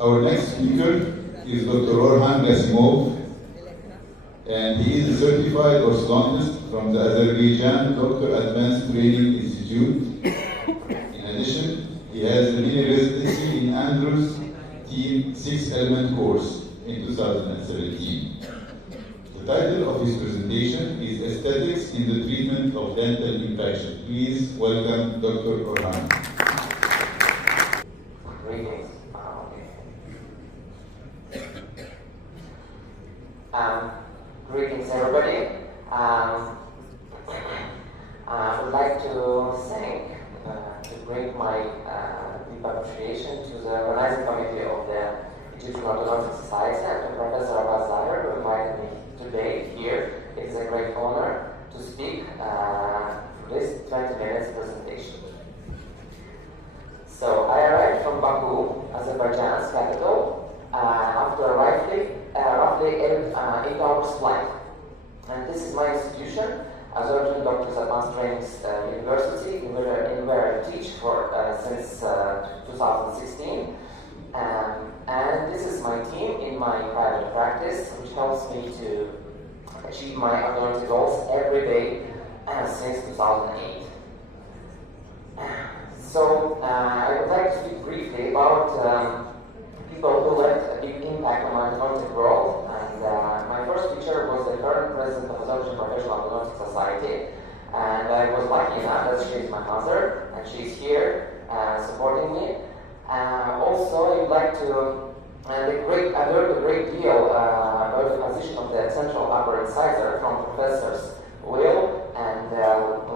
Our next speaker is Dr. Orkhan Gasimov, and he is a certified orthodontist from the Azerbaijan Doctor Advanced Training Institute. In addition, he has a mini residency in Andrews Team 6-element course in 2017. The title of his presentation is Aesthetics in the Treatment of Dental Impaction. Please welcome Dr. Orkhan. Greetings. Greetings, everybody. I would like to bring my deep appreciation to the organizing committee of the Egyptian Orthodontic Society and to Professor Abbas Zahir, who invited me today here. It is a great honor to speak for this 20 minutes presentation. So I arrived from Baku, Azerbaijan's capital, after roughly 8 hours flight. And this is my institution, Azerbaijan Doctors Advanced Training University, in where I teach since 2016. And this is my team in my private practice, which helps me to achieve my orthodontic goals every day since 2008. So I would like to speak briefly about people who left a big impact on my orthodontic world. And my first teacher was the current president of the Azerbaijan Professional Orthodontic Society. And I was lucky enough that she is my mother, and she's here supporting me. Also, I would like to, I learned a great deal about the position of the central upper incisor from Professors Will and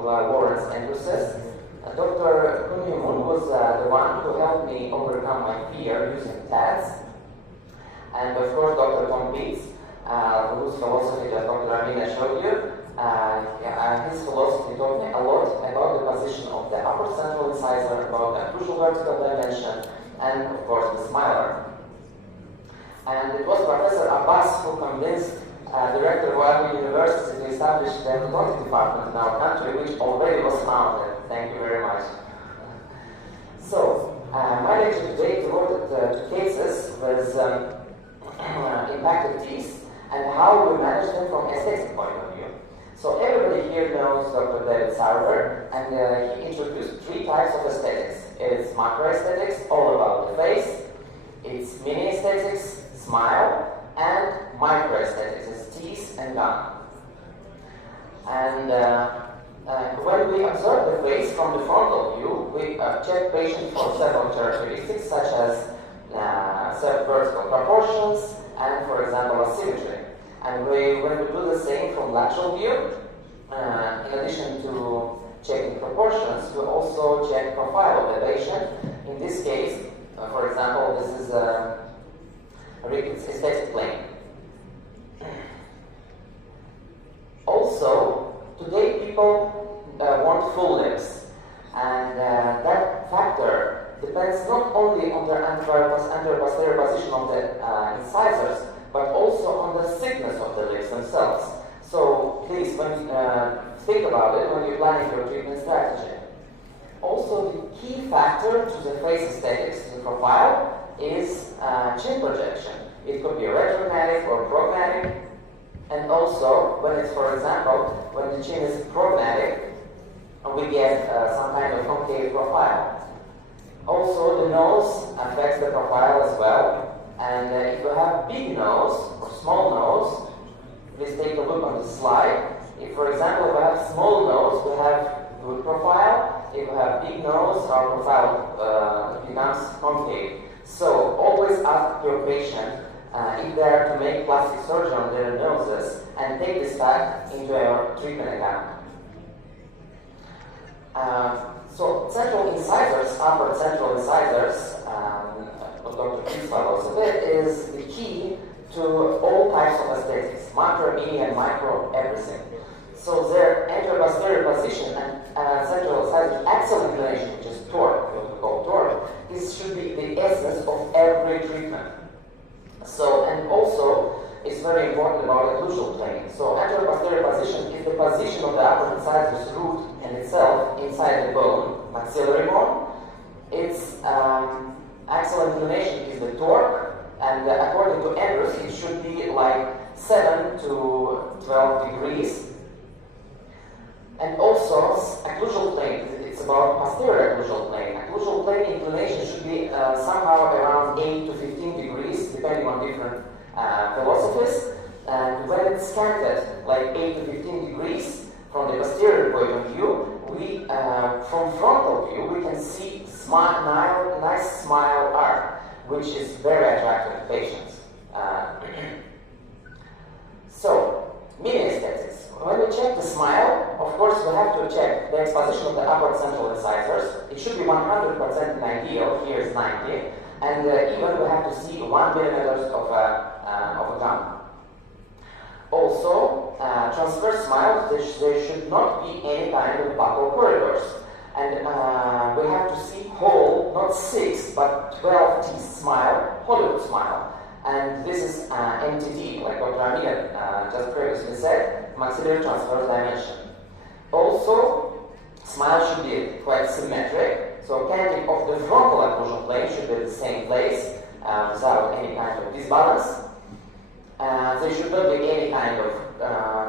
Lawrence Andrews. Dr. Kunhimun was the one who helped me overcome my fear using TADS. And of course, Dr. Tom Beats, whose philosophy that Dr. Amina showed you, his philosophy taught me a lot about the position of the upper central incisor, about the crucial vertical dimension, and of course the smiler. And it was Professor Abbas who convinced Director of Abu University to establish the orthodontic department in our country, which already was founded. Thank you very much. So, my lecture today devoted to cases with impacted teeth and how we manage them from aesthetic point of view. So everybody here knows Dr. David Sarver, and he introduced 3 types of aesthetics. It's macro aesthetics, all about the face. It's mini aesthetics, smile, and micro aesthetics, it's teeth and gum. And when we observe the face from the frontal view, we check patients for several characteristics such as vertical proportions and, for example, asymmetry. And when we do the same from lateral view, in addition to checking proportions, we also check profile of the patient. In this case, for example, this is a aesthetic plane. Also, today people want full lips, and that factor depends not only on the anterior position of the incisors, but also on the thickness of the lips themselves. So please think about it when you're planning your treatment strategy. Also, the key factor to the face aesthetics, the profile, is chin projection. It could be retrognatic or prognatic. And also, when it's, for example, when the chin is prognatic, we get some kind of concave profile. Also, the nose affects the profile as well. And if you have big nose or small nose, please take a look on the slide. If, for example, if you have small nose, we have good profile. If you have big nose, our profile becomes concave. So always ask your patient if they are to make plastic surgery on their noses, and take this fact into your treatment account. So central incisors, upper central incisors, what Dr. Keith's philosophy is the key to all types of aesthetics, macro, mini, and micro, everything. So their anterior-posterior position and central incisors axial inclination, which is torque, what we call torque, this should be the essence of every treatment. So, and also, it's very important about occlusal plane. So anterior-posterior position is the position of the upper incisors root in itself inside the bone, maxillary bone. It's axial inclination is the torque, and according to Andrews, it should be like 7 to 12 degrees. And also, occlusal plane, it's about posterior occlusal plane. Occlusal plane inclination should be somehow around 8 to 15 degrees, depending on different philosophies. And when it's canted like 8 to 15 degrees from the posterior point of view, we, from frontal view, we can see nice smile arc, which is very attractive to patients. So, mini aesthetics. When we check the smile, of course we have to check the exposition of the upper central incisors. It should be 100% in ideal, here is 90, and even we have to see 1 millimeter of a gum. Also, transverse smiles, there should not be any kind of buccal corridors. And we have to see whole, not 6, but 12 teeth smile, Hollywood smile. And this is MTD, like Dr. Amir just previously said, maxillary transverse dimension. Also, smile should be quite symmetric, so canting of the frontal occlusal plane should be in the same place without any kind of disbalance. There should not be any kind of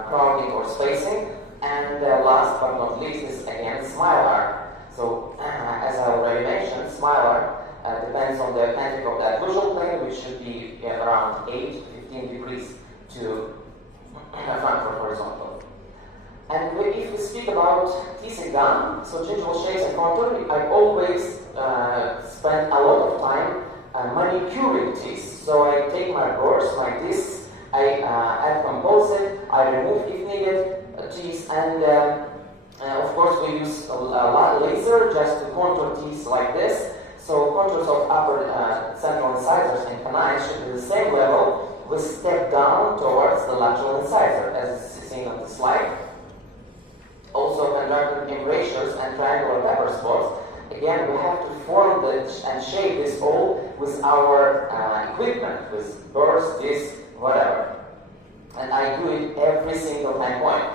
crowding or spacing. And last but not least is again smile arc. So, as I already mentioned, smile arc depends on the canting of the occlusal plane, which should be around 8 to 15 degrees to front horizontal. And if we speak about teeth and gum, so gingival shapes and contour, I always spend a lot of time manicuring teeth. So I take my burrs, my discs, I add composite, I remove if needed teeth, and of course we use a lot laser just to contour teeth like this. So contours of upper central incisors and canines should be the same level. We step down towards the lateral incisor, as seen on the slide. Also conducting embrasures and triangular pepper spots. Again, we have to form and shape this all with our equipment, with burrs, discs, whatever. And I do it every single time point.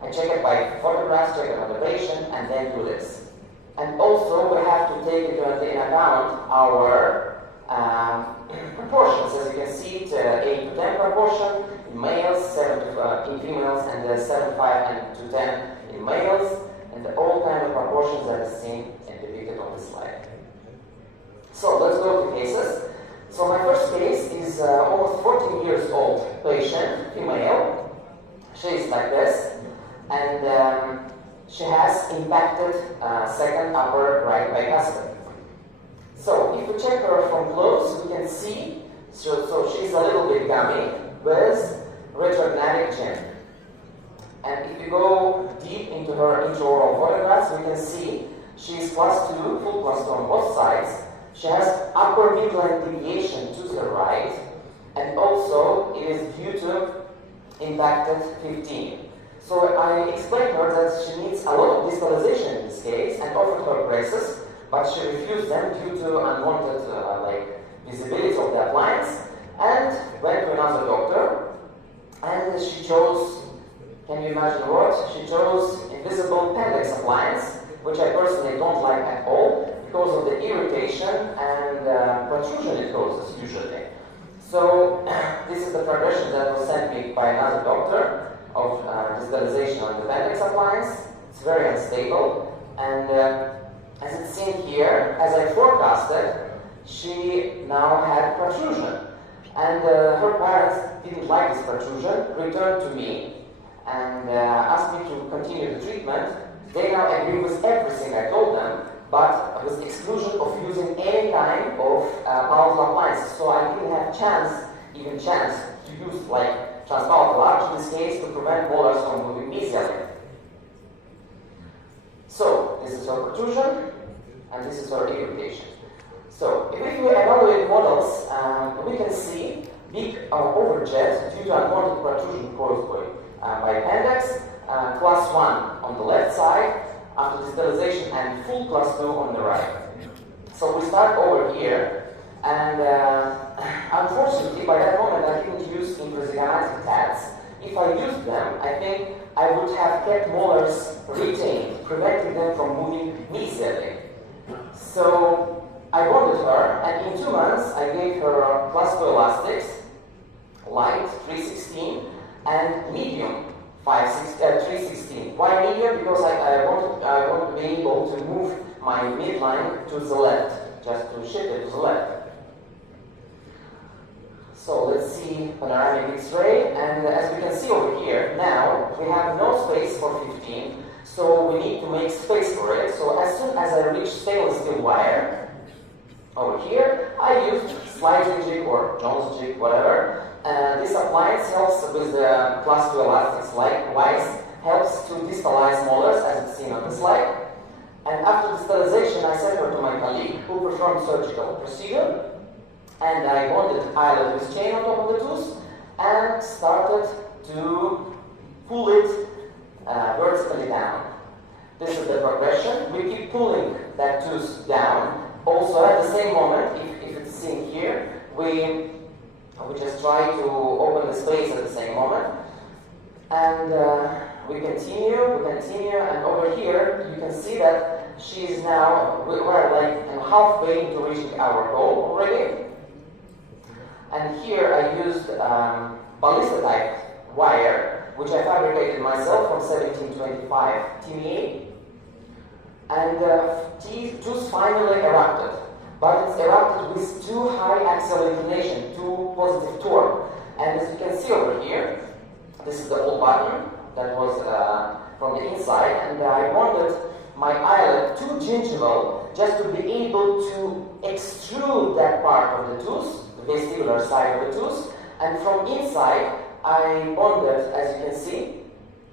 I check it by photographs, check it on the patient, and then do this. And also, we have to take into account our proportions. As you can see, it 8 to 10 proportion in males, 7 to, in females, and 7, 5, and to 10 in males, and all kind of proportions that are seen and depicted on this slide. So, let's go to cases. So, my first case is almost 14 years old patient, female. She is like this, and she has impacted second upper right bicuspid. So if we check her from close, we can see, so she's a little bit gummy with retrognatic chin. And if you go deep into her intraoral photographs, we can see she's +2, full +2 on both sides. She has upper midline deviation to the right, and also it is due to impacted 15. So I explained to her that she needs a lot of distalization in this case and offered her braces, but she refused them due to unwanted visibility of the appliance, and went to another doctor, and she chose, can you imagine what? She chose invisible appendix appliance, which I personally don't like at all because of the irritation and protrusion it causes usually. So this is the progression that was sent me by another doctor of distalization on the appendix appliance. It's very unstable, and as it's seen here, as I forecasted, she now had protrusion, and her parents didn't like this protrusion, returned to me and asked me to continue the treatment. They now agree with everything I told them, but with exclusion of using any kind of powerful appliances. So I didn't have even chance to use like transpalatal arch in this case to prevent molars from moving mesially. So this is her protrusion, and this is her irritation. So if we evaluate models, we can see big overjet due to unwanted protrusion caused by appendix, class 1 on the left side after distalization, and full class 2 on the right. So we start over here, and unfortunately by that moment I didn't use intrazygomatic tabs. If I used them, I think I would have kept molars retained, preventing them from moving mesially. So I bonded her, and in 2 months I gave her class 2 elastics, light 316 and medium 316. Why medium? Because I want to be able to move my midline to the left, just to shift it to the left. So let's see panoramic X-ray, and as we can see over here, now we have no space for 15, so we need to make space for it. So as soon as I reach stainless steel wire, over here, I used sliding jig or Jones jig, whatever. This appliance helps with the class 2 elastics, likewise helps to distalize molars as it's seen on the slide. And after distalization, I sent her to my colleague who performed surgical procedure. And I bonded eyelet with chain on top of the tooth and started to pull it vertically down. This is the progression. We keep pulling that tooth down. Also, at the same moment, if it's seen here, we just try to open the space at the same moment. And we continue, and over here, you can see that she is now, we're like halfway into reaching our goal already. And here I used ballista type wire, which I fabricated myself from 1725 TME. And tooth finally erupted. But it's erupted with too high axial inclination, too positive torque. And as you can see over here, this is the old button that was from the inside, and I bonded my eyelet to gingival just to be able to extrude that part of the tooth, the vestibular side of the tooth, and from inside I bonded, as you can see,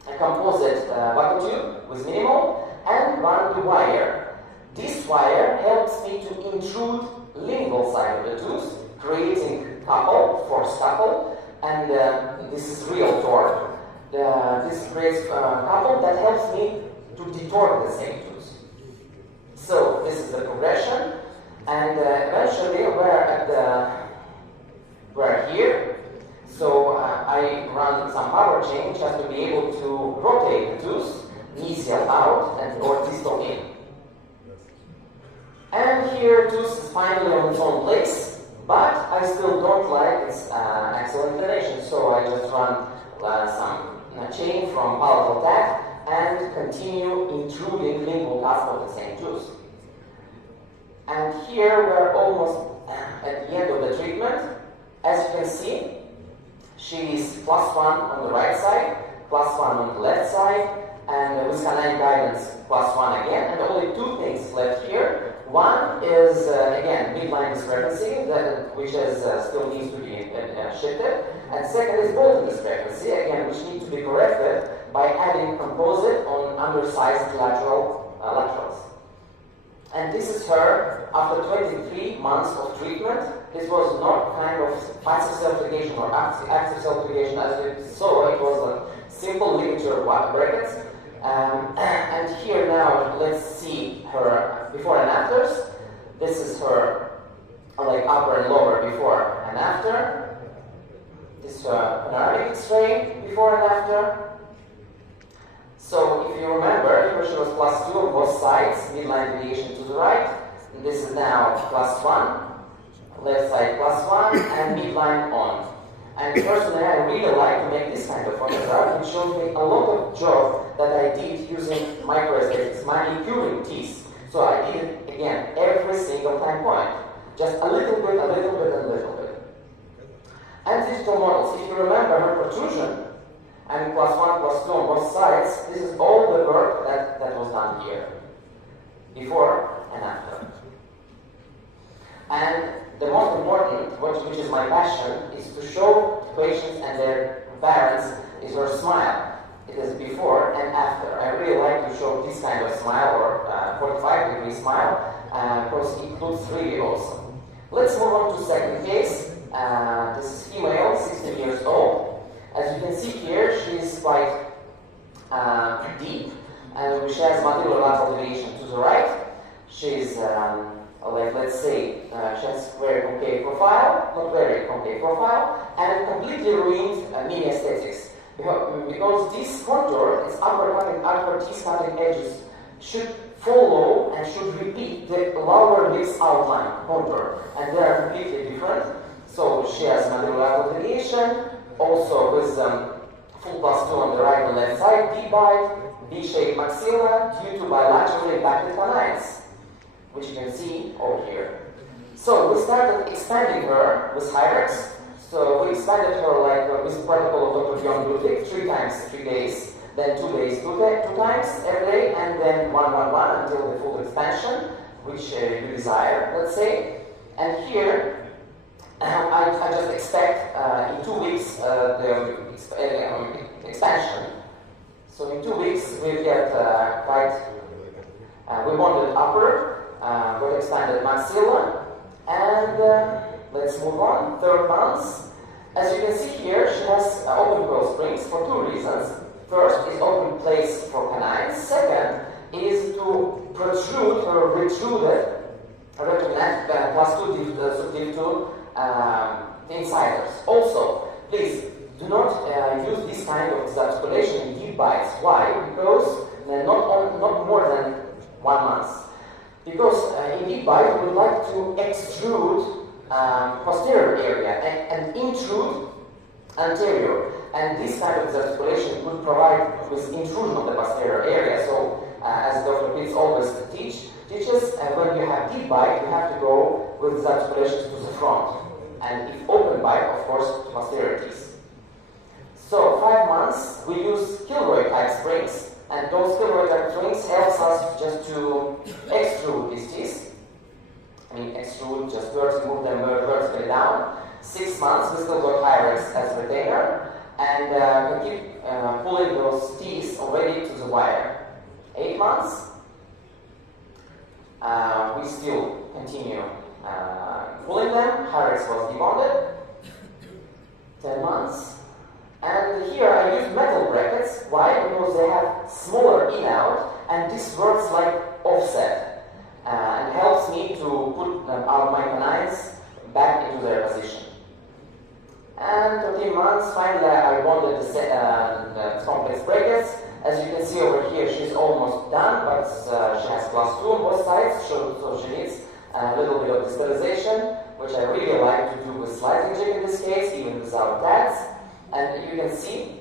a composite buckle tube with minimal and run the wire. This wire helps me to intrude lingual side of the tooth, creating couple, force couple, and this is real torque. This creates a couple that helps me to detort the same tooth. So this is the progression, and eventually we're here. So I run some power change just to be able to rotate the tooth, mesial out and or distal in. And here tooth is finally on its own place, but I still don't like its axial inclination, so I just run some chain from palatal tack and continue intruding lingual cusp of the same tooth. And here we're almost at the end of the treatment. As you can see, she is +1 on the right side, +1 on the left side, and with canine guidance +1 again, and only two things left here. One is, again, midline discrepancy, which is, still needs to be shifted, and second is bolt discrepancy, again, which needs to be corrected by adding composite on undersized laterals. And this is her after 23 months of treatment. This was not kind of passive self-ligation or active self-ligation as we saw. It was a simple ligature brackets. And here now, let's see her before and afters. This is her like upper and lower before and after. This is her panoramic X-ray before and after. So if you remember, here she was +2 on both sides, midline deviation to the right. And this is now +1, left side +1, and midline on. And personally, I really like to make this kind of photograph. It shows me a lot of job that I did using microaesthetics, manicuring teeth. So I did it again every single time point. Just a little bit, a little bit, and a little bit. And digital models, if you remember her protrusion, and +1, +2 on both sides, this is all the work that was done here, before and after. And the most important, which is my passion, is to show patients and their parents is her smile. It is before and after. I really like to show this kind of smile, or 45-degree smile, because it looks really awesome. Let's move on to the second case. This is female, 16 years old. As you can see here, she is quite deep, and she has mandibular lateral deviation to the right. She's let's say, she has very concave profile, not very concave profile, and completely ruined mini aesthetics. Because this contour, its upper teeth cutting edges, should follow and should repeat the lower lips outline contour, and they are completely different. So she has mandibular deviation, also with full plus 2 on the right and left side, D-bite, V-shaped maxilla due to bilaterally impacted canines, which you can see over here. So we started expanding her with Hyrex. So we expanded her like with protocol of Dr. Bjorn Ludwig 3 times 3 days, then 2 days 2 times every day, and then 1, 1, 1 until the full expansion, which you desire, let's say. And here, I just expect in 2 weeks the expansion. So in 2 weeks we get we wanted upper, got expanded maxilla, and let's move on. 3rd month. As you can see here, she has open pearl springs for 2 reasons. First is open place for canines. Second is to protrude or retruded retrognat plus 2 subdiv 2 insiders. Also, please do not use this kind of disarticulation in deep bites. Why? Because not more than 1 month. Because in deep bite we would like to extrude posterior area and intrude anterior. And this kind of disarticulation could provide with intrusion of the posterior area. So, as Dr. Pitts always teaches, when you have deep bite, you have to go with disarticulations to the front. And if open bite, of course, to posterior teeth. So, 5 months, we use Kilroy type springs. And those Kilroy type springs helps us just to extrude these teeth. I mean, extrude, just move them vertically down. 6 months, we still got Hyrex as retainer. And we keep pulling those teeth already to the wire. 8 months, we still continue pulling them. Hyrex was debonded. 10 months. And here I use metal brackets. Why? Because they have smaller in-out, and this works like offset and helps me to put my canines back into their position. And 13 months, finally I wanted the complex brackets. As you can see over here, she's almost done, but she has plus 2 on both sides, so she needs a little bit of distalization, which I really like to do with sliding jig in this case, even without tats. And you can see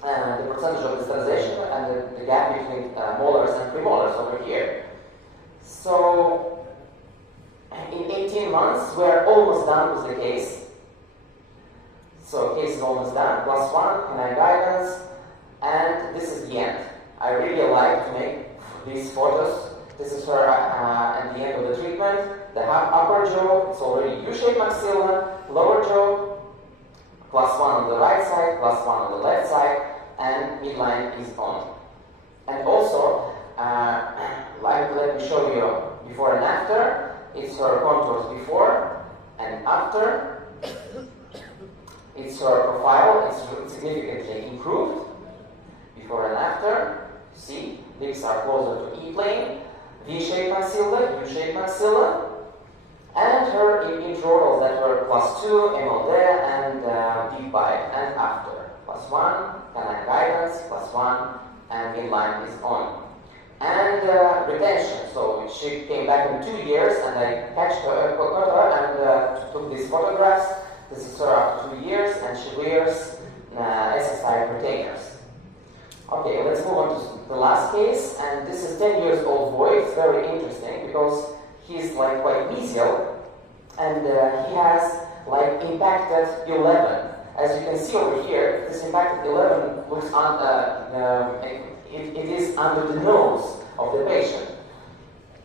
the percentage of distalization and the gap between molars and premolars over here. So, in 18 months, we're almost done with the case. So, case is almost done, plus 1, canine guidance, and this is the end. I really like to make these photos. This is her at the end of the treatment. The upper jaw, it's already U-shaped maxilla, lower jaw, plus 1 on the right side, plus 1 on the left side, and midline is on. And also, let me show you before and after. It's her contours before and after. It's her profile, it's significantly improved before and after. See, lips are closer to E-plane, V-shaped maxilla, U-shaped maxilla, and her intros that were plus 2, MLD, and deep bite, and after. Plus 1, canine guidance, plus 1, and inline is on. And retention, so she came back in 2 years, and I caught her and took these photographs. This is her after 2 years, and she wears SSI retainers. Okay, let's move on to the last case, and this is 10 years old boy. It's very interesting because he's like quite mesial, and he has like impacted 11. As you can see over here, this impacted 11 looks on, it is under the nose of the patient.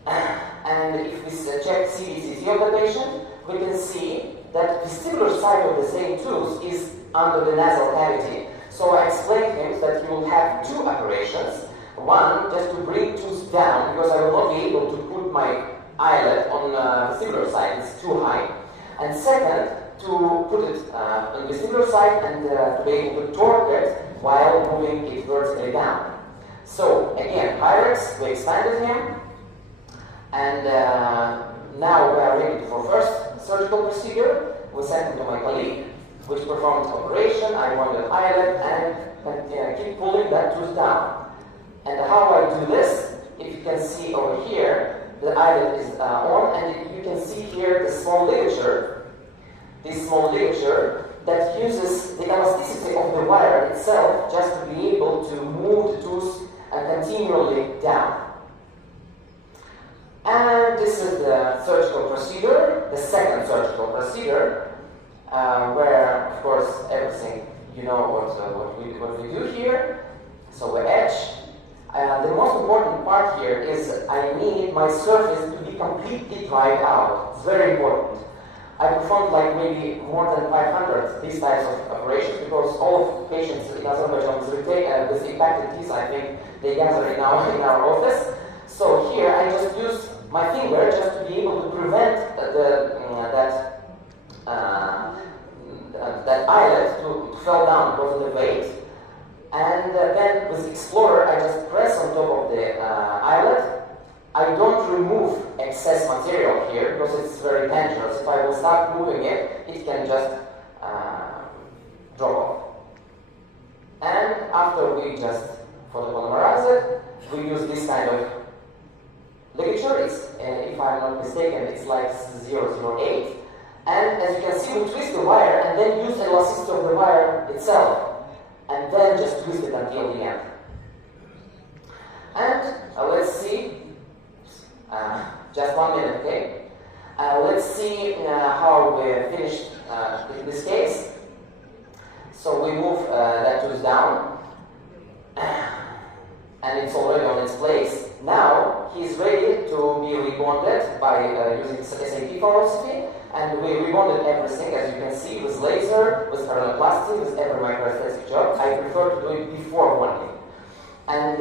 And if we check CBCT of the patient, we can see that vestibular side of the same tooth is under the nasal cavity. So I explained to him that he will have 2 operations. One, just to bring tooth down, because I will not be able to put my eyelid on the vestibular side, it's too high. And second, to put it on the vestibular side and to be able to torque it while moving it vertically down. So again, Hyrex, we expanded him, and now we are ready for first surgical procedure. We sent him to my colleague, which performed operation. I wanted eyelid and keep pulling that tooth down. And how I do this if you can see over here, the eyelid is on, and you can see here the small ligature, this small ligature that uses the elasticity of the wire itself just to be able to move the tooth continually down. And this is the surgical procedure, the second surgical procedure, where, of course, everything, you know what we do here. So we etch. The most important part here is I need my surface to be completely dried out. It's very important. I performed like maybe more than 500 these types of operations because all of the patients in Azerbaijan with impacted teeth, I think, they gather in our office. So here I just use my finger just to be able to prevent that eyelid to fall down because of the weight. And then with Explorer, I just press on top of the eyelid. I don't remove excess material here because it's very dangerous. If I will start moving it, it can just drop off. And after we just photopolymerize it, we use this kind of ligature. It's, if I'm not mistaken, it's like 008. And as you can see, we twist the wire and then use the elasticity of the wire itself. And then just twist it until the end. And let's see. Just 1 minute, okay? Let's see how we finished in this case. So we move that tooth down, and it's already on its place. Now he's ready to be rebonded by using SAP philosophy, and we rebonded everything, as you can see, with laser, with paralleloplasty, with every microaesthetic job. I prefer to do it before bonding. And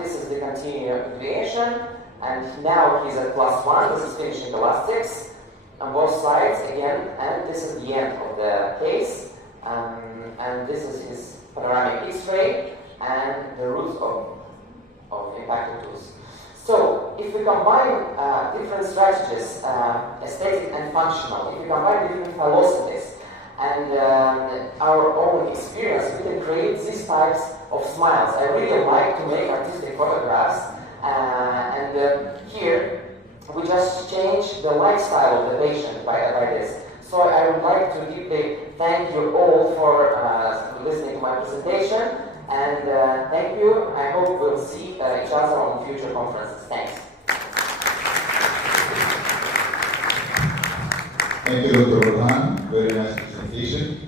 this is the continuation. And now he's at +1. This is finishing elastics on both sides again, and this is the end of the case. And this is his panoramic X-ray and the roots of impacted tooth. So if we combine different strategies, aesthetic and functional, if we combine different philosophies and our own experience, we can create these types of smiles. I really like to make artistic photographs. Here, we just change the lifestyle of the patient by this. So I would like to deeply thank you all for listening to my presentation, and thank you. I hope we'll see each other on future conferences. Thanks. Thank you, Dr. Orkhan. Very nice presentation.